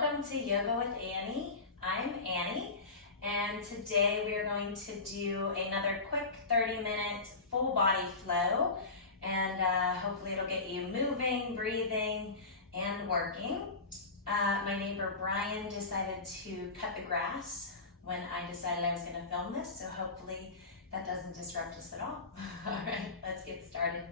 welcome to Yoga with Annie. I'm Annie, and today we are going to do another quick 30-minute full body flow, and hopefully it'll get you moving, breathing, and working. My neighbor Brian decided to cut the grass when I decided I was going to film this, so hopefully that doesn't disrupt us at all. All right, let's get started.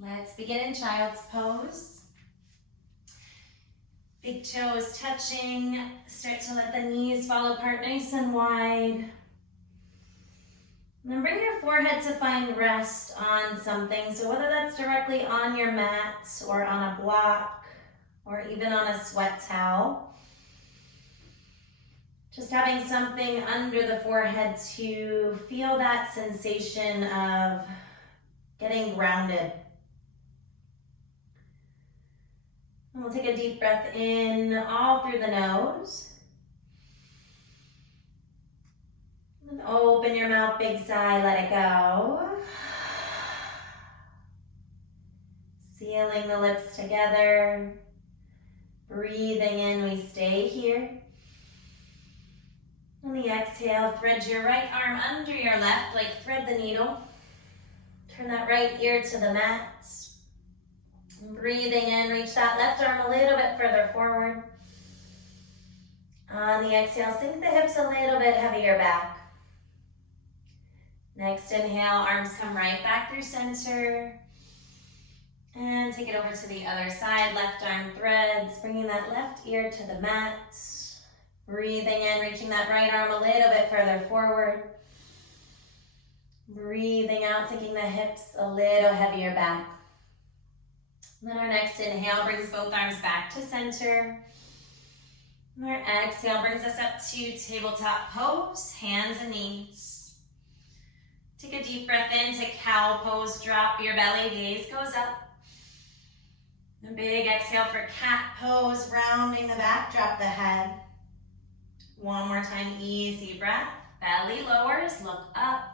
Let's begin in child's pose. Big toes touching. Start to let the knees fall apart nice and wide. And then bring your forehead to find rest on something. So whether that's directly on your mat or on a block or even on a sweat towel. Just having something under the forehead to feel that sensation of getting grounded. And we'll take a deep breath in all through the nose. And open your mouth, big sigh, let it go. Sealing the lips together. Breathing in, we stay here. On the exhale, thread your right arm under your left, like thread the needle. Turn that right ear to the mat. Breathing in, reach that left arm a little bit further forward. On the exhale, sink the hips a little bit heavier back. Next inhale, arms come right back through center. And take it over to the other side, left arm threads, bringing that left ear to the mat. Breathing in, reaching that right arm a little bit further forward. Breathing out, taking the hips a little heavier back. Then our next inhale brings both arms back to center. And our exhale brings us up to tabletop pose, hands and knees. Take a deep breath in to cow pose, drop your belly, gaze goes up. A big exhale for cat pose, rounding the back, drop the head. One more time, easy breath. Belly lowers, look up.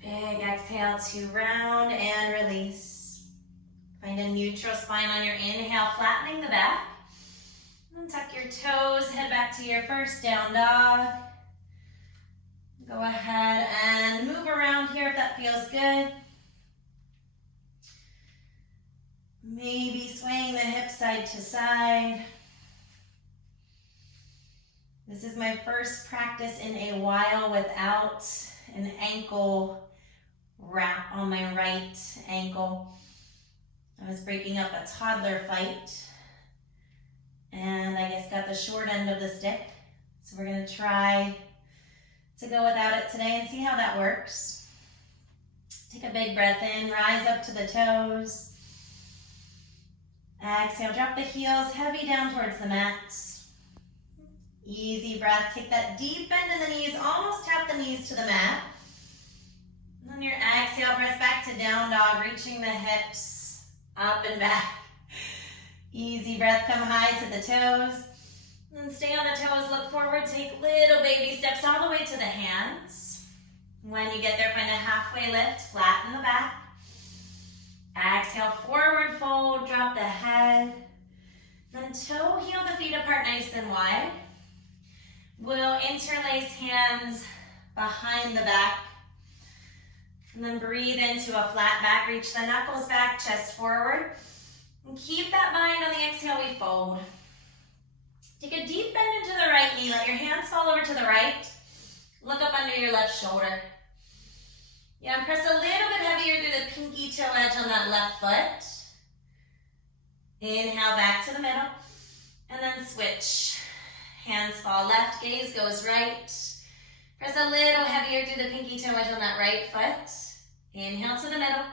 Big exhale to round and release. Find a neutral spine on your inhale, flattening the back. And tuck your toes, head back to your first down dog. Go ahead and move around here if that feels good. Maybe swaying the hips side to side. This is my first practice in a while without an ankle wrap on my right ankle. I was breaking up a toddler fight and I guess got the short end of the stick. So we're gonna try to go without it today and see how that works. Take a big breath in, rise up to the toes. Exhale, drop the heels heavy down towards the mat. Easy breath, take that deep bend in the knees, almost tap the knees to the mat. And on your exhale, press back to down dog, reaching the hips up and back. Easy breath, come high to the toes. And stay on the toes, look forward, take little baby steps all the way to the hands. When you get there, find a halfway lift, flatten the back. Exhale, forward fold, drop the head. Then toe heel the feet apart nice and wide. We'll interlace hands behind the back. And then breathe into a flat back, reach the knuckles back, chest forward. And keep that bind on the exhale, we fold. Take a deep bend into the right knee, let your hands fall over to the right. Look up under your left shoulder. Yeah, and press a little bit heavier through the pinky toe edge on that left foot. Inhale back to the middle. And then switch. Hands fall left, gaze goes right. Press a little heavier through the pinky toe edge on that right foot. Inhale to the middle.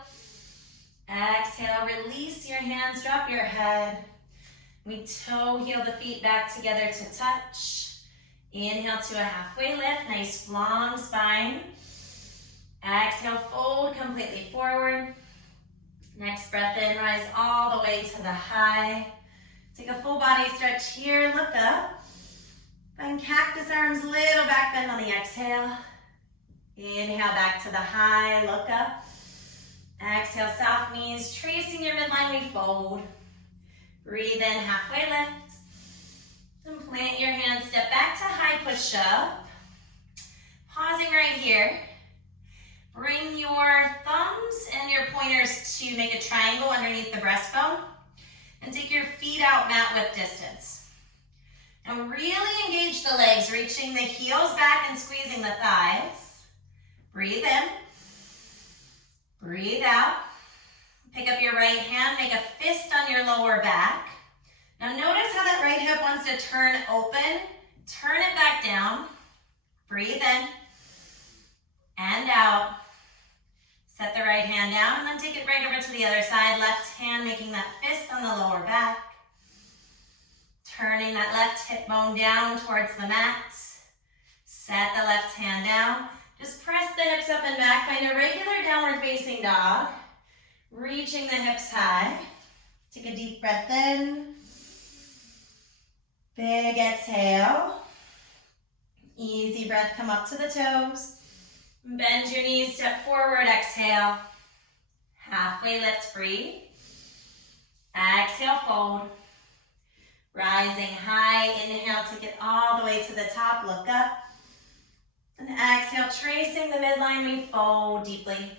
Exhale, release your hands, drop your head. We toe heel the feet back together to touch. Inhale to a halfway lift, nice long spine. Exhale, fold completely forward. Next breath in, rise all the way to the high. Take a full body stretch here, look up. Find cactus arms, little back bend on the exhale. Inhale back to the high, look up. Exhale, soft knees, tracing your midline, we fold. Breathe in, halfway lift. And plant your hands, step back to high push-up. Pausing right here. Bring your thumbs and your pointers to make a triangle underneath the breastbone. And take your feet out mat width distance. And really engage the legs, reaching the heels back and squeezing the thighs. Breathe in. Breathe out. Pick up your right hand, make a fist on your lower back. Now notice how that right hip wants to turn open. Turn it back down. Breathe in and out. Set the right hand down and then take it right over to the other side. Left hand making that fist on the lower back. Turning that left hip bone down towards the mat. Set the left hand down. Just press the hips up and back. Find a regular downward facing dog. Reaching the hips high. Take a deep breath in. Big exhale. Easy breath, come up to the toes. Bend your knees, step forward, exhale. Halfway lift, breathe. Exhale, fold. Rising high, inhale, take it all the way to the top, look up. And exhale, tracing the midline, we fold deeply.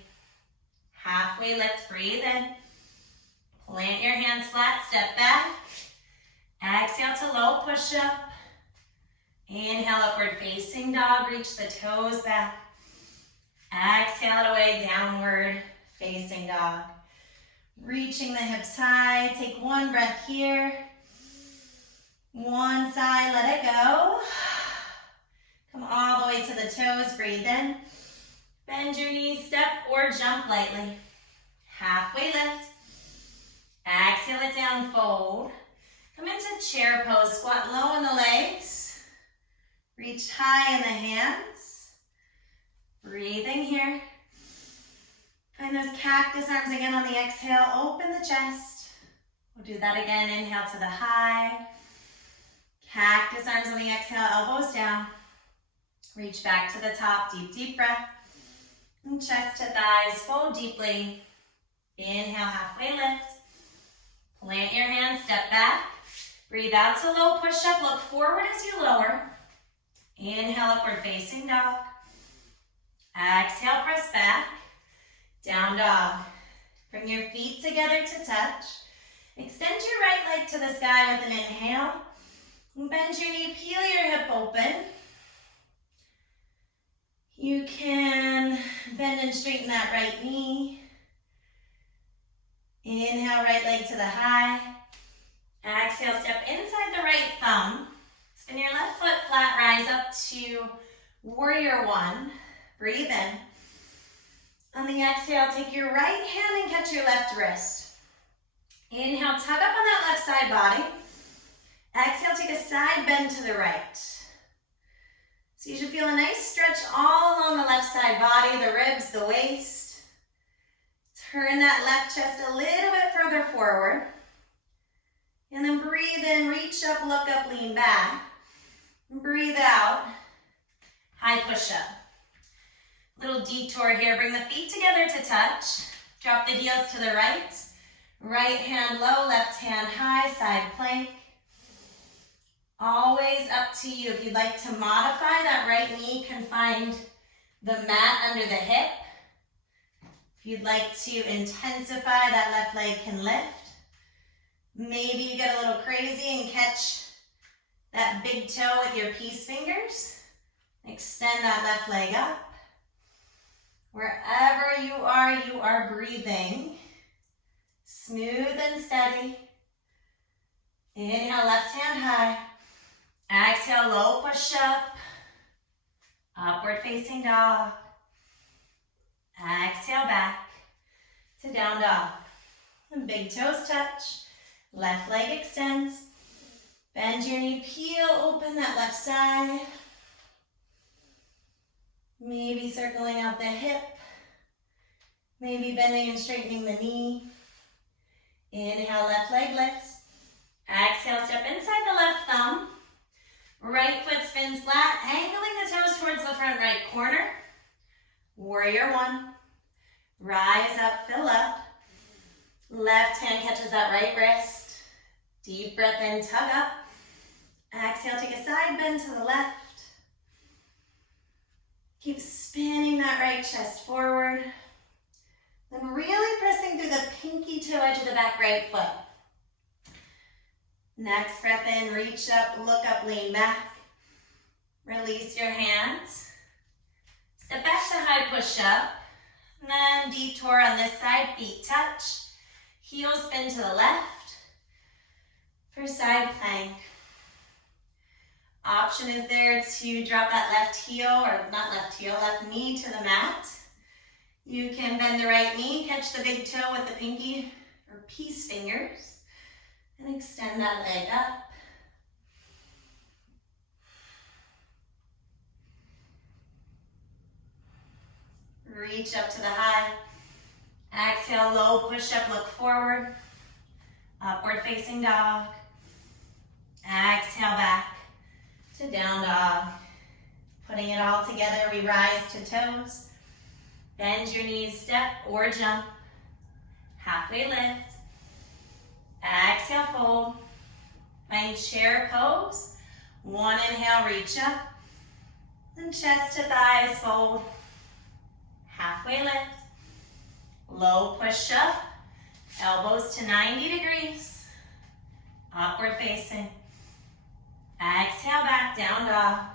Halfway lift, breathe in. Plant your hands flat, step back. Exhale to low push-up. Inhale, upward facing dog, reach the toes back. Exhale it away, downward facing dog. Reaching the hips high, take one breath here. One side, let it go. Come all the way to the toes, breathe in. Bend your knees, step or jump lightly. Halfway lift. Exhale it down, fold. Come into chair pose, squat low in the legs. Reach high in the hands. Breathing here. Find those cactus arms again on the exhale. Open the chest. We'll do that again. Inhale to the high. Cactus arms on the exhale, elbows down. Reach back to the top, deep, deep breath. And chest to thighs, fold deeply. Inhale, halfway lift. Plant your hands, step back. Breathe out to low push-up. Look forward as you lower. Inhale, upward facing dog. Exhale, press back. Down dog. Bring your feet together to touch. Extend your right leg to the sky with an inhale. Bend your knee, peel your hip open. You can bend and straighten that right knee. Inhale, right leg to the high. Exhale, step inside the right thumb. Spin your left foot flat, rise up to warrior one. Breathe in. On the exhale, take your right hand and catch your left wrist. Inhale, tug up on that left side body. Exhale, take a side bend to the right. So you should feel a nice stretch all along the left side body, the ribs, the waist. Turn that left chest a little bit further forward. And then breathe in, reach up, look up, lean back. Breathe out, high push-up. Little detour here, bring the feet together to touch. Drop the heels to the right. Right hand low, left hand high, side plank. Always up to you. If you'd like to modify, that right knee can find the mat under the hip. If you'd like to intensify, that left leg can lift. Maybe you get a little crazy and catch that big toe with your peace fingers. Extend that left leg up. Wherever you are breathing. Smooth and steady. Inhale, left hand high. Exhale, low push up. Upward facing dog. Exhale back to down dog. And big toes touch. Left leg extends. Bend your knee, peel open that left side. Maybe circling out the hip. Maybe bending and straightening the knee. Inhale, left leg lifts. Exhale, step inside the left thumb. Right foot shins flat, angling the toes towards the front right corner. Warrior one. Rise up, fill up. Left hand catches that right wrist. Deep breath in, tug up. Exhale, take a side bend to the left. Keep spinning that right chest forward. Then really pressing through the pinky toe edge of the back right foot. Next breath in, reach up, look up, lean back. Release your hands. Step back to high push up. And then detour on this side, feet touch. Heel spin to the left for side plank. Option is there to drop that left heel, or not left heel, left knee to the mat. You can bend the right knee, catch the big toe with the pinky or peace fingers, and extend that leg up. Reach up to the high. Exhale, low push up, look forward. Upward facing dog. Exhale back to down dog. Putting it all together, we rise to toes. Bend your knees, step or jump. Halfway lift. Exhale, fold. Find chair pose. One inhale, reach up. Then chest to thighs, fold. Halfway lift. Low push up. Elbows to 90 degrees. Upward facing. Exhale back, down dog.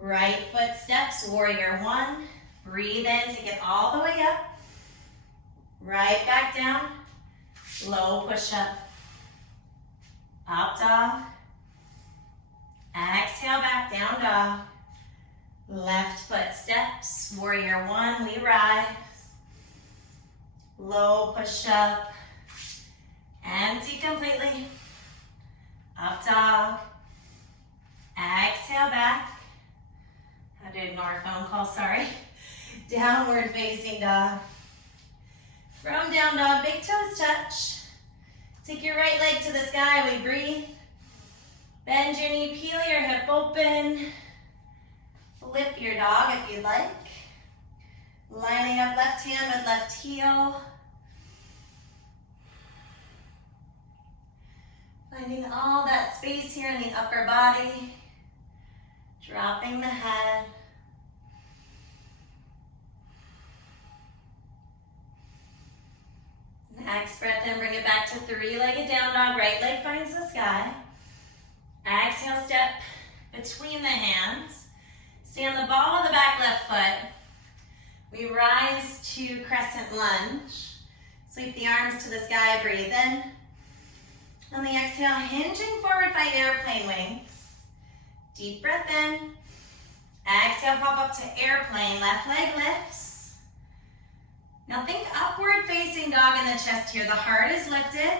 Right foot steps, warrior one. Breathe in, take it all the way up. Right back down. Low push up. Up dog. Exhale back, down dog. Left foot steps, warrior one, we rise. Low push up. Empty completely. Up dog. Exhale back. I had to ignore a phone call, sorry. Downward facing dog. From down dog, big toes touch. Take your right leg to the sky, we breathe. Bend your knee, peel your hip open. Flip your dog if you'd like. Lining up left hand with left heel. Finding all that space here in the upper body. Dropping the head. Next breath in, bring it back to three-legged down dog. Right leg finds the sky. Exhale, step between the hands. Stay on the ball of the back left foot. We rise to crescent lunge. Sweep the arms to the sky, breathe in. On the exhale, hinging forward, find airplane wings. Deep breath in. Exhale, pop up to airplane, left leg lifts. Now think upward facing dog in the chest here. The heart is lifted.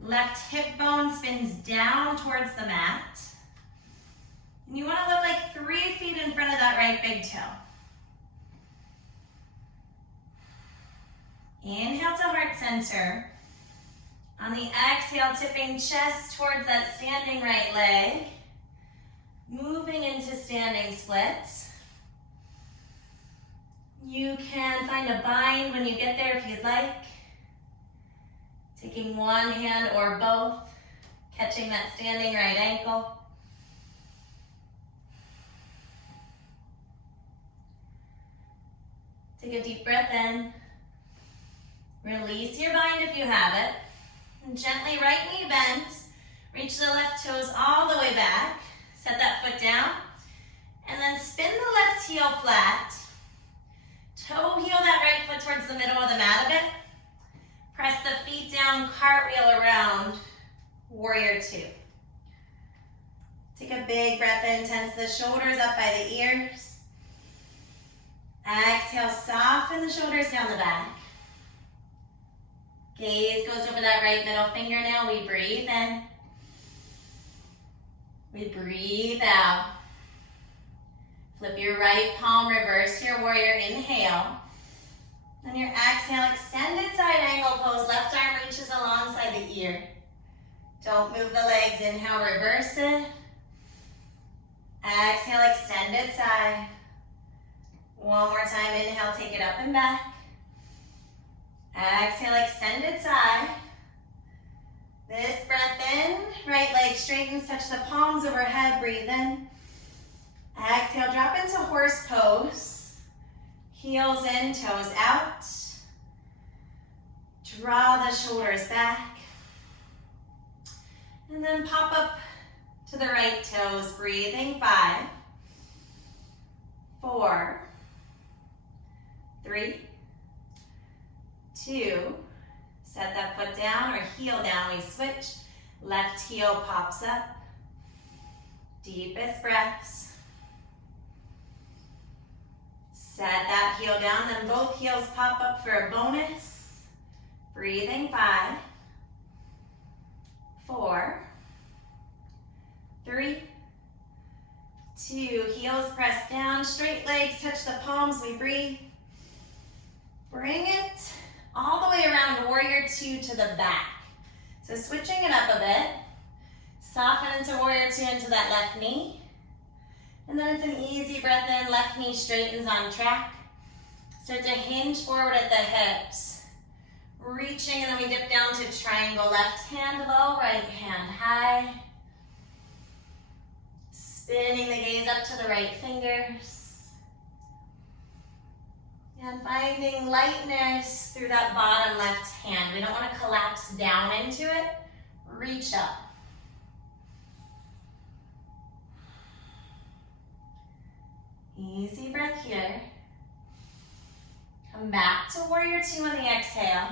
Left hip bone spins down towards the mat. And you want to look like 3 feet in front of that right big toe. Inhale to heart center. On the exhale, tipping chest towards that standing right leg. Moving into standing splits. You can find a bind when you get there if you'd like. Taking one hand or both, catching that standing right ankle. Take a deep breath in. Release your bind if you have it. And gently right knee bends. Reach the left toes all the way back. Set that foot down. And then spin the left heel flat. Toe heel that right foot towards the middle of the mat a bit. Press the feet down, cartwheel around. Warrior two. Take a big breath in, tense the shoulders up by the ears. Exhale, soften the shoulders down the back. Gaze goes over that right middle fingernail. We breathe in. We breathe out. Flip your right palm, reverse your warrior, inhale. On your exhale, extended side angle pose. Left arm reaches alongside the ear. Don't move the legs. Inhale, reverse it. Exhale, extended side. One more time, inhale, take it up and back. Exhale, extended side. This breath in, right leg straightens, touch the palms overhead, breathe in. Exhale, drop into horse pose. Heels in, toes out. Draw the shoulders back. And then pop up to the right toes, breathing. 5, 4, 3, 2, set that foot down or heel down, we switch. Left heel pops up. Deepest breaths. Set that heel down, then both heels pop up for a bonus. Breathing. 5, 4, 3, 2, heels press down, straight legs touch the palms, we breathe. Bring it all the way around warrior 2 to the back. So switching it up a bit, soften into warrior 2 into that left knee. And then it's an easy breath in, left knee straightens on track. Start to hinge forward at the hips. Reaching, and then we dip down to triangle, left hand low, right hand high. Spinning the gaze up to the right fingers. And finding lightness through that bottom left hand. We don't want to collapse down into it. Reach up. Easy breath here. Come back to warrior 2 on the exhale.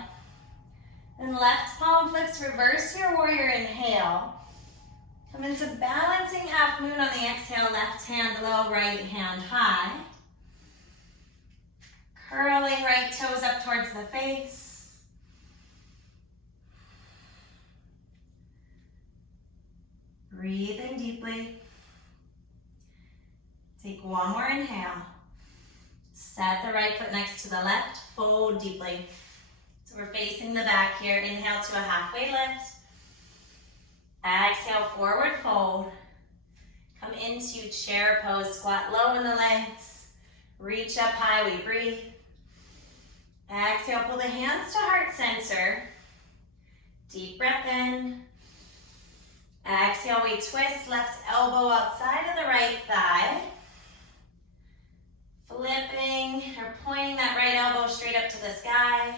Then left palm flips, reverse your warrior inhale. Come into balancing half moon on the exhale, left hand low, right hand high. Curling right toes up towards the face. Breathing deeply. Take one more inhale. Set the right foot next to the left, fold deeply. So we're facing the back here. Inhale to a halfway lift. Exhale, forward fold. Come into chair pose, squat low in the legs. Reach up high, we breathe. Exhale, pull the hands to heart center. Deep breath in. Exhale, we twist, left elbow outside of the right thigh. Flipping or pointing that right elbow straight up to the sky.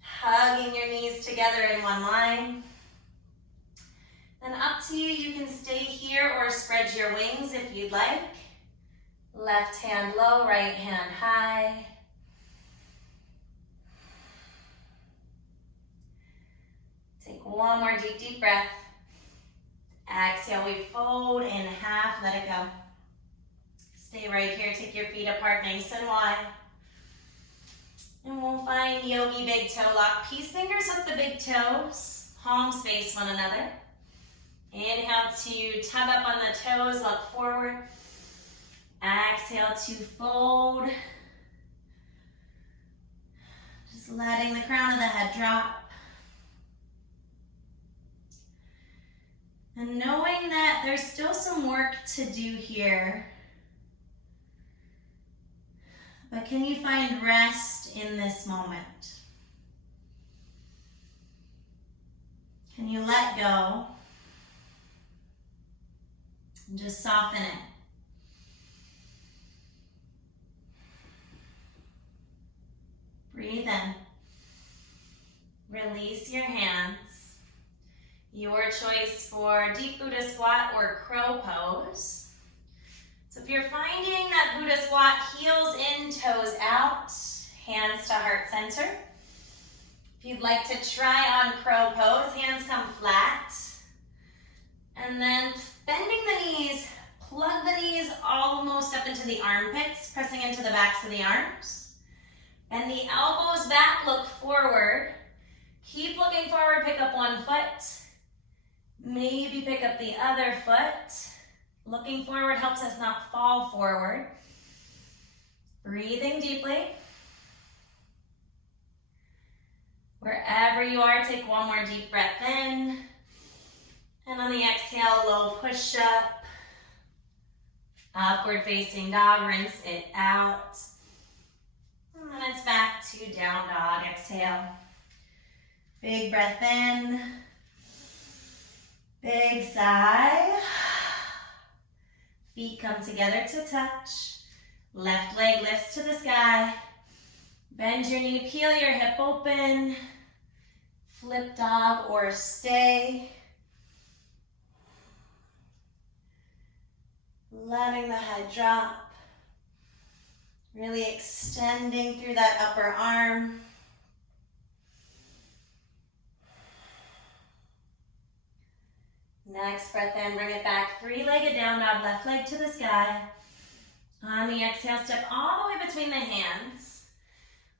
Hugging your knees together in one line. Then up to you, you can stay here or spread your wings if you'd like. Left hand low, right hand high. Take one more deep breath. Exhale, we fold in half, let it go. Stay right here, take your feet apart nice and wide. And we'll find yogi big toe lock. Peace fingers up the big toes. Palms face one another. Inhale to tug up on the toes, look forward. Exhale to fold. Just letting the crown of the head drop. And knowing that there's still some work to do here. But can you find rest in this moment? Can you let go? And just soften it. Breathe in. Release your hands. Your choice for deep Buddha squat or crow pose. So if you're finding that Buddha squat, heels in, toes out, hands to heart center. If you'd like to try on crow pose, hands come flat. And then bending the knees, plug the knees almost up into the armpits, pressing into the backs of the arms. Bend the elbows back, look forward. Keep looking forward, pick up one foot. Maybe pick up the other foot. Looking forward helps us not fall forward. Breathing deeply. Wherever you are, take one more deep breath in. And on the exhale, low push up. Upward facing dog, rinse it out. And then it's back to down dog, exhale. Big breath in. Big sigh. Feet come together to touch. Left leg lifts to the sky. Bend your knee, peel your hip open. Flip dog or stay. Letting the head drop. Really extending through that upper arm. Next breath in, bring it back. Three-legged down dog, left leg to the sky. On the exhale, step all the way between the hands.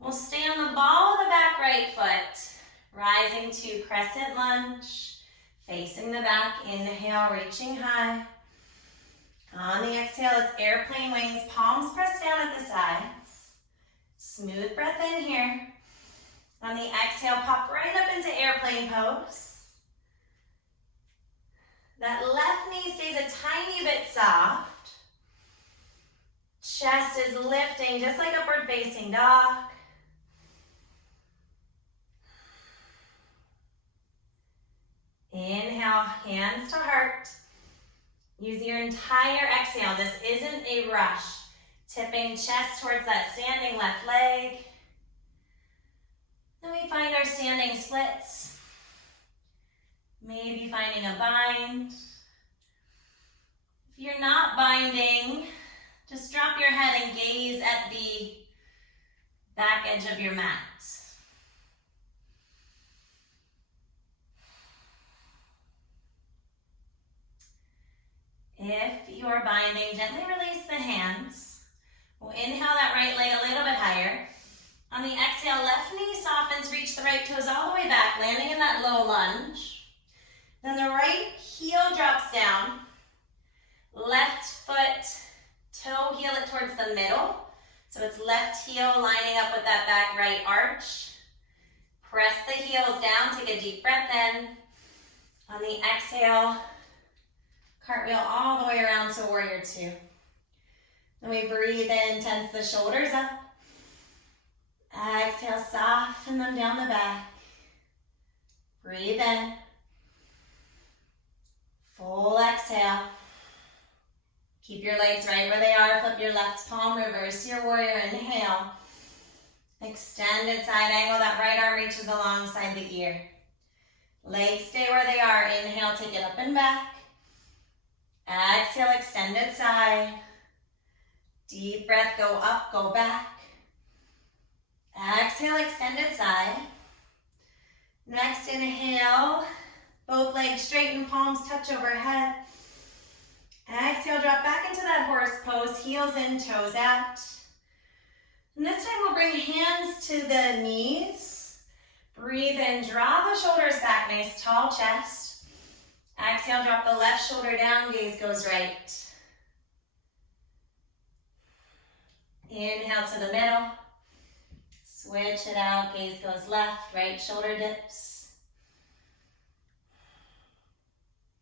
We'll stay on the ball of the back right foot. Rising to crescent lunge. Facing the back, inhale, reaching high. On the exhale, it's airplane wings, palms pressed down at the sides. Smooth breath in here. On the exhale, pop right up into airplane pose. That left knee stays a tiny bit soft. Chest is lifting just like upward facing dog. Inhale, hands to heart. Use your entire exhale. This isn't a rush. Tipping chest towards that standing left leg. Then we find our standing splits. Maybe finding a bind. If you're not binding, just drop your head and gaze at the back edge of your mat. If you're binding, gently release the hands. We'll inhale that right leg a little bit higher. On the exhale, left knee softens, reach the right toes all the way back, landing in that low lunge. Then the right heel drops down. Left foot, toe heel it towards the middle. So it's left heel lining up with that back right arch. Press the heels down, take a deep breath in. On the exhale, cartwheel all the way around to warrior two. Then we breathe in, tense the shoulders up. Exhale, soften them down the back. Breathe in. Full exhale. Keep your legs right where they are. Flip your left palm, reverse your warrior. Inhale. Extended side angle. That right arm reaches alongside the ear. Legs stay where they are. Inhale, take it up and back. Exhale, extended side. Deep breath, go up, go back. Exhale, extended side. Next inhale, both legs straighten, palms touch overhead. Exhale, drop back into that horse pose, heels in, toes out. And this time we'll bring hands to the knees. Breathe in, draw the shoulders back, nice tall chest. Exhale, drop the left shoulder down, gaze goes right. Inhale to the middle. Switch it out, gaze goes left, right shoulder dips.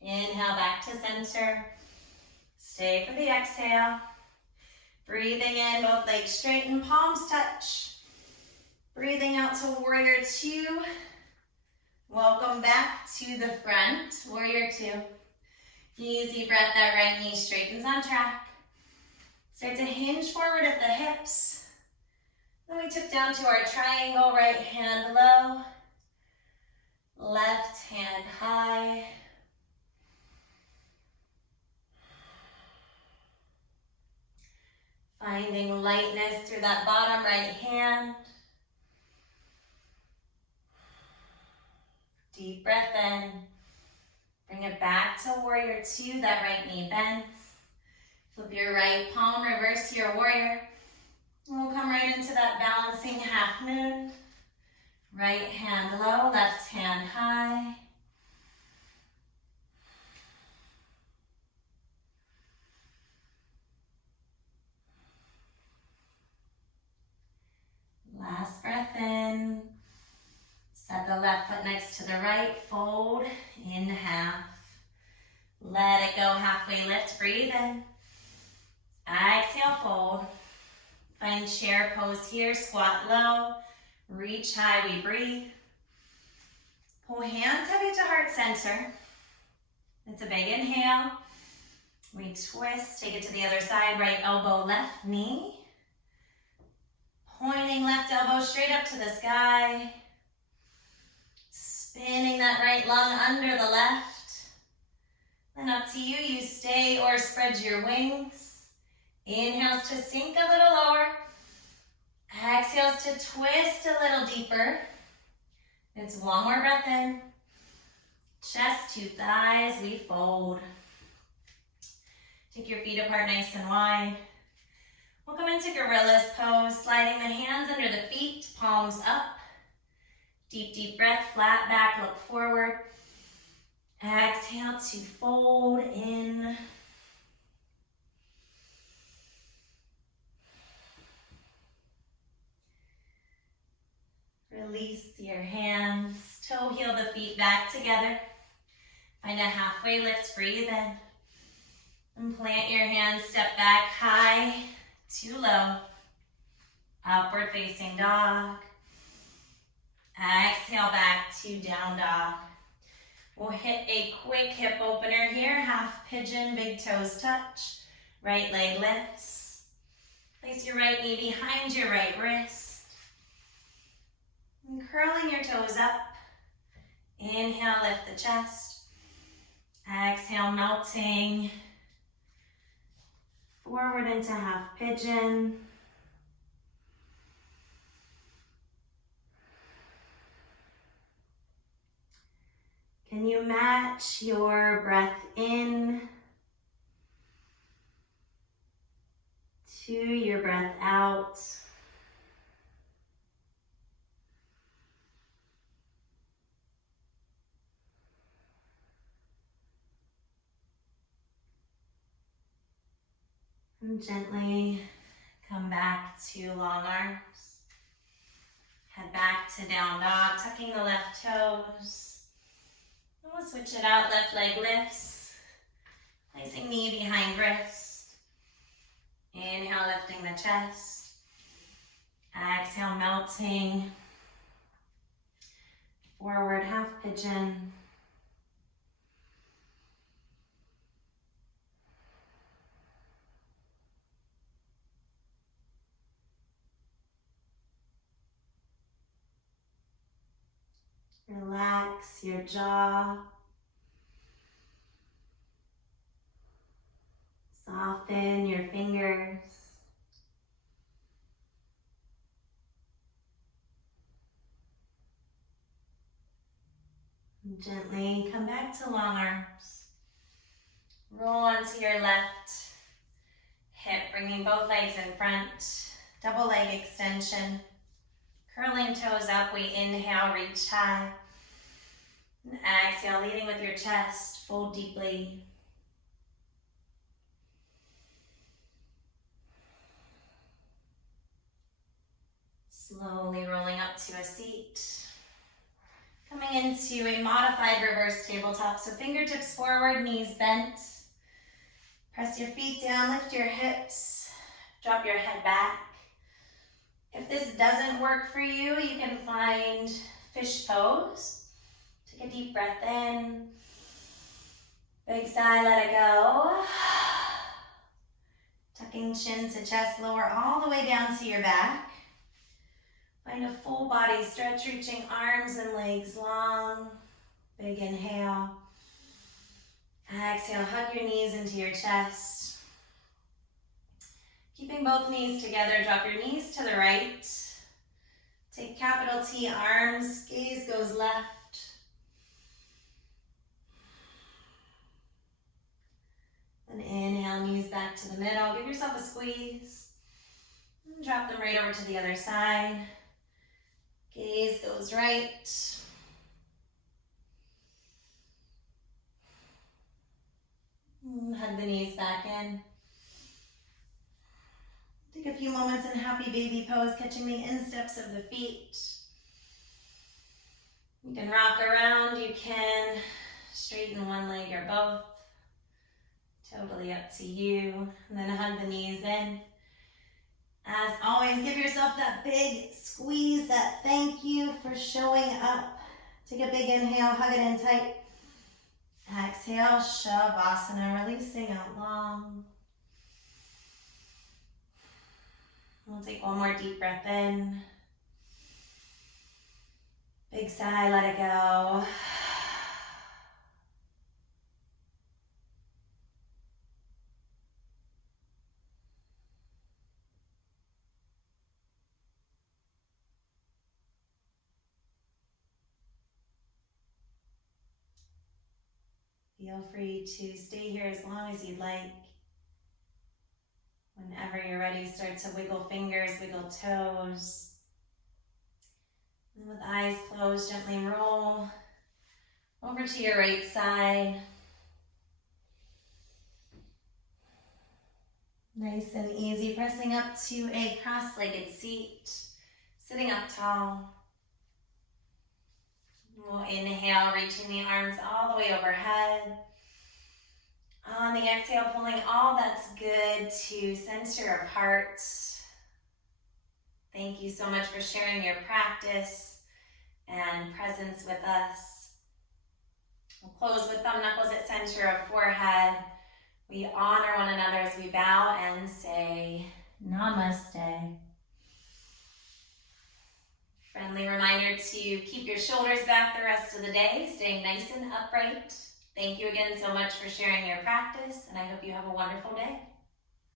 Inhale back to center. Stay for the exhale. Breathing in, both legs straighten, palms touch. Breathing out to warrior two. Welcome back to the front, warrior two. Easy breath, that right knee straightens on track. Start to hinge forward at the hips. Then we tip down to our triangle, right hand low, left hand high. Finding lightness through that bottom right hand. Deep breath in. Bring it back to warrior two, that right knee bends. Flip your right palm, reverse your warrior. And we'll come right into that balancing half moon. Right hand low, left hand high. Last breath in. Set the left foot next to the right, fold in half. Let it go, halfway lift, breathe in. Exhale, fold. Find chair pose here, squat low, reach high, we breathe. Pull hands heavy to heart center. It's a big inhale. We twist, take it to the other side, right elbow, left knee. Pointing left elbow straight up to the sky. Spinning that right lung under the left. Then up to you, you stay or spread your wings. Inhales to sink a little lower. Exhales to twist a little deeper. It's one more breath in. Chest to thighs, we fold. Take your feet apart nice and wide. We'll come into Gorilla's pose, sliding the hands under the feet, palms up. Deep, deep breath, flat back, look forward. Exhale to fold in. Release your hands, toe heel the feet back together. Find a halfway lift, breathe in. And plant your hands, step back high to low. Upward facing dog. Exhale back to down dog. We'll hit a quick hip opener here, half pigeon, big toes touch. Right leg lifts. Place your right knee behind your right wrist. And curling your toes up. Inhale, lift the chest. Exhale, melting forward into half pigeon. Can you match your breath in to your breath out? And gently come back to long arms. Head back to down dog, tucking the left toes. And we'll switch it out, left leg lifts. Placing knee behind wrist. Inhale, lifting the chest. Exhale, melting. Forward half pigeon. Relax your jaw. Soften your fingers. And gently come back to long arms. Roll onto your left hip, bringing both legs in front. Double leg extension. Curling toes up, we inhale, reach high. And exhale, leading with your chest, fold deeply. Slowly rolling up to a seat. Coming into a modified reverse tabletop, so fingertips forward, knees bent. Press your feet down, lift your hips, drop your head back. If this doesn't work for you, you can find fish pose. Take a deep breath in. Big sigh, let it go. Tucking chin to chest, lower all the way down to your back. Find a full body stretch, reaching arms and legs long. Big inhale. Exhale, hug your knees into your chest. Keeping both knees together, drop your knees to the right. Take capital T arms, gaze goes left. Then inhale, knees back to the middle. Give yourself a squeeze. And drop them right over to the other side. Gaze goes right. Hug the knees back in. Take a few moments in happy baby pose, catching the insteps of the feet. You can rock around, you can straighten one leg or both. Totally up to you. And then hug the knees in. As always, give yourself that big squeeze, that thank you for showing up. Take a big inhale, hug it in tight. Exhale, Shavasana, releasing out long. We'll take one more deep breath in. Big sigh, let it go. Feel free to stay here as long as you'd like. Whenever you're ready, start to wiggle fingers, wiggle toes. And with eyes closed, gently roll over to your right side. Nice and easy, pressing up to a cross-legged seat, sitting up tall. We'll inhale, reaching the arms all the way overhead. On the exhale, pulling all that's good to center of heart. Thank you so much for sharing your practice and presence with us. We'll close with thumb knuckles at center of forehead. We honor one another as we bow and say Namaste. Friendly reminder to keep your shoulders back the rest of the day, staying nice and upright. Thank you again so much for sharing your practice, and I hope you have a wonderful day.